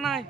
নাই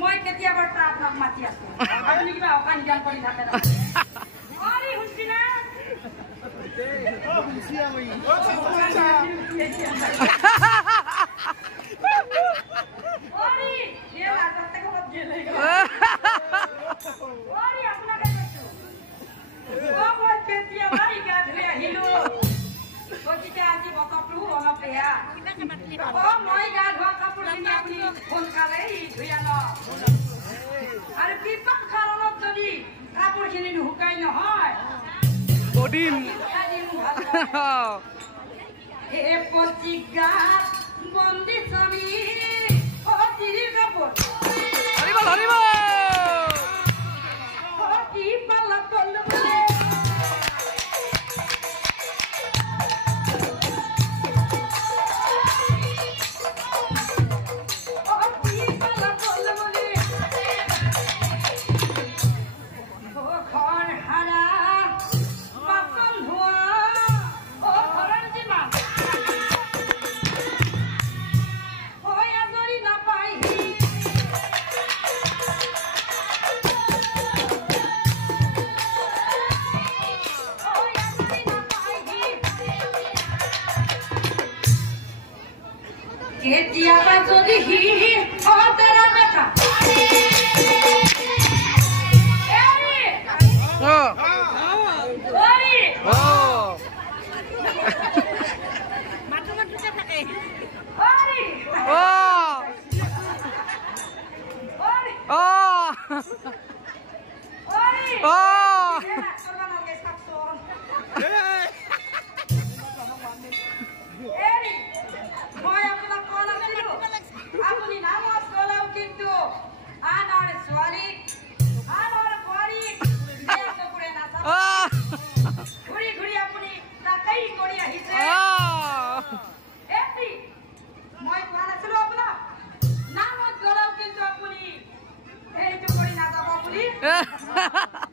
মই কেতিয়াবা আপোনাক মাতি আছো আপুনি কিবা অকান জ্ঞান কৰি থাকে অৰি হুঁচি না হুঁচি আমি অৰি এ আজতে কত গেলে অৰি আপোনাক কৈছো ও মই কেতিয়াবা গা ধুই আহিলো গতিকে আজি বতৰটো অলপ বেয়া ও মই গা ধোৱা কাপোৰ কিনি আপুনি সোনকালে ধুই আন আৰু কিবা কাৰণত যদি কাপোৰখিনি নুশুকাই নহয় বডিন হে প্ৰতিজ্ঞা বন্দী ছবি ও তিৰি কাপোৰ ধৰিব ধৰিব ও কি পাল্লা পল্ল বলে কেতিয়াবা যদি ও তেৰা বেটা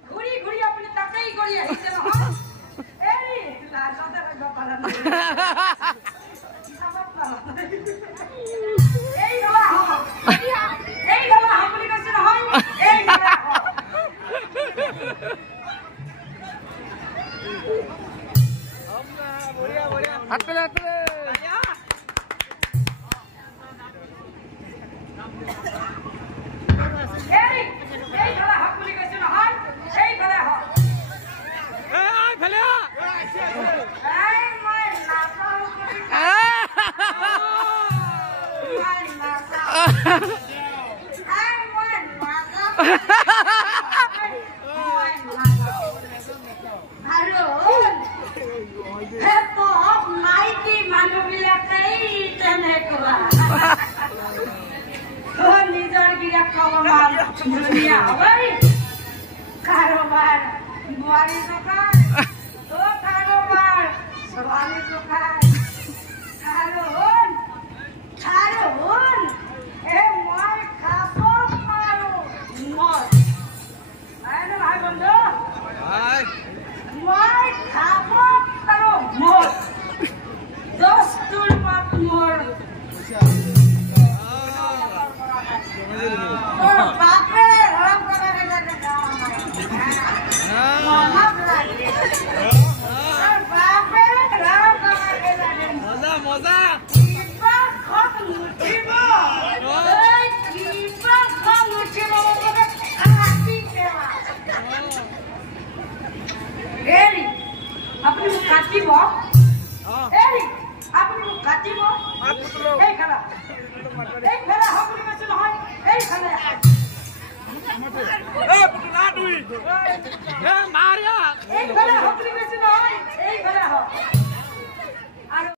ঘুরি ঘুরি আপনি তাকাই করি আহিছে নহয় এই লাজতে রাখবা পারা না এই গলা আপনি কইছেন হয় এই গলা বড়িয়া বড়িয়া হাত পেলে এই গলা বোৱাৰী জকাই অ কাৰোবাৰ ছোৱালী জকাই আৰু শুন এই মই খাব পাৰো মই ভাই বন্ধু মই খাব পাৰো মই দস্তুৰ মাত মোৰ বাপে হৰম কৰা মজা আপনি মোক কাটিব আপনি মোক কাটিব এইখানে হকলি বেছি নহয় এইখানে মাৰিয়া এইখানে হকলি বেছি নহয় এইখানে হক